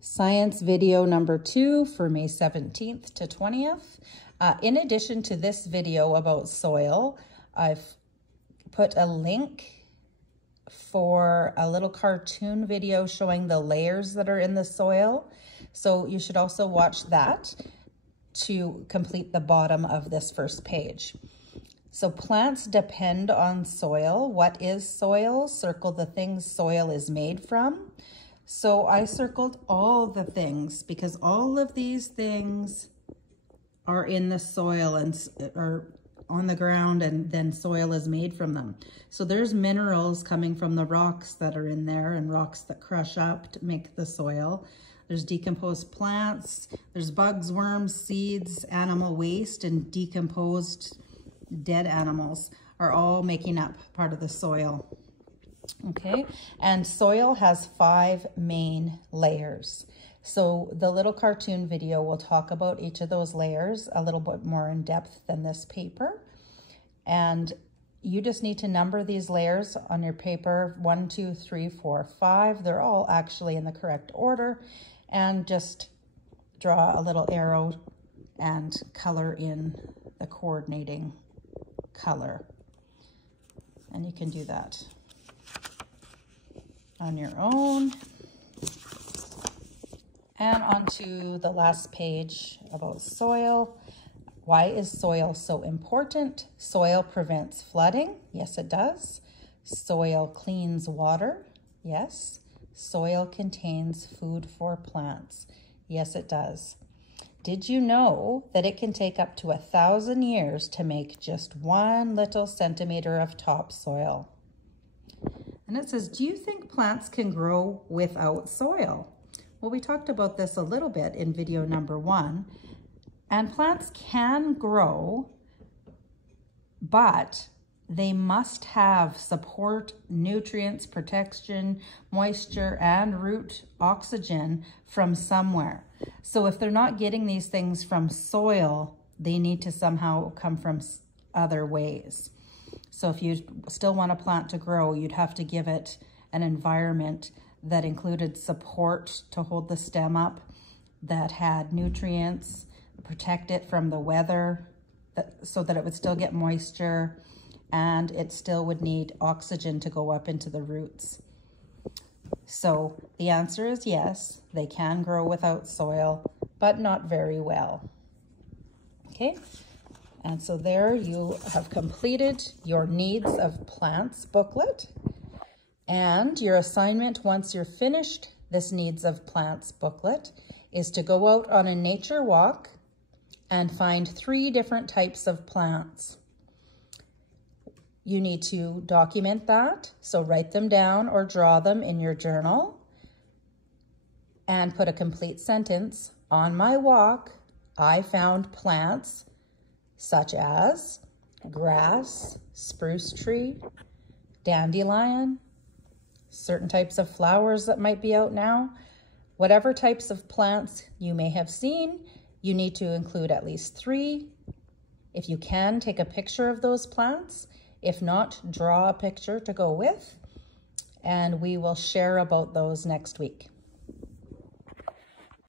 Science video number 2 for May 17th to 20th. In addition to this video about soil, I've put a link for a little cartoon video showing the layers that are in the soil. So you should also watch that to complete the bottom of this first page. So plants depend on soil. What is soil? Circle the things soil is made from. So I circled all the things because all of these things are in the soil and are on the ground, and then soil is made from them. So there's minerals coming from the rocks that are in there and rocks that crush up to make the soil. There's decomposed plants, there's bugs, worms, seeds, animal waste, and decomposed dead animals are all making up part of the soil. Okay, and soil has 5 main layers. So the little cartoon video will talk about each of those layers a little bit more in depth than this paper. And you just need to number these layers on your paper, 1, 2, 3, 4, 5. They're all actually in the correct order. And just draw a little arrow and color in the coordinating color. And you can do that on your own. And onto the last page about soil. Why is soil so important? Soil prevents flooding. Yes, it does. Soil cleans water. Yes. Soil contains food for plants. Yes, it does. Did you know that it can take up to 1,000 years to make just 1 little centimeter of topsoil? And it says, do you think plants can grow without soil? Well, we talked about this a little bit in video number 1, and plants can grow, but they must have support, nutrients, protection, moisture, and root oxygen from somewhere. So if they're not getting these things from soil, they need to somehow come from other ways. So if you still want a plant to grow, you'd have to give it an environment that included support to hold the stem up, that had nutrients, protect it from the weather, so that it would still get moisture, and it still would need oxygen to go up into the roots. So the answer is yes, they can grow without soil, but not very well. Okay, and so there you have completed your Needs of Plants booklet. And your assignment, once you're finished this Needs of Plants booklet, is to go out on a nature walk and find 3 different types of plants. You need to document that, so write them down or draw them in your journal and put a complete sentence. On my walk, I found plants such as grass, spruce tree, dandelion, certain types of flowers that might be out now. Whatever types of plants you may have seen, you need to include at least 3. If you can, take a picture of those plants. If not, draw a picture to go with, and we will share about those next week.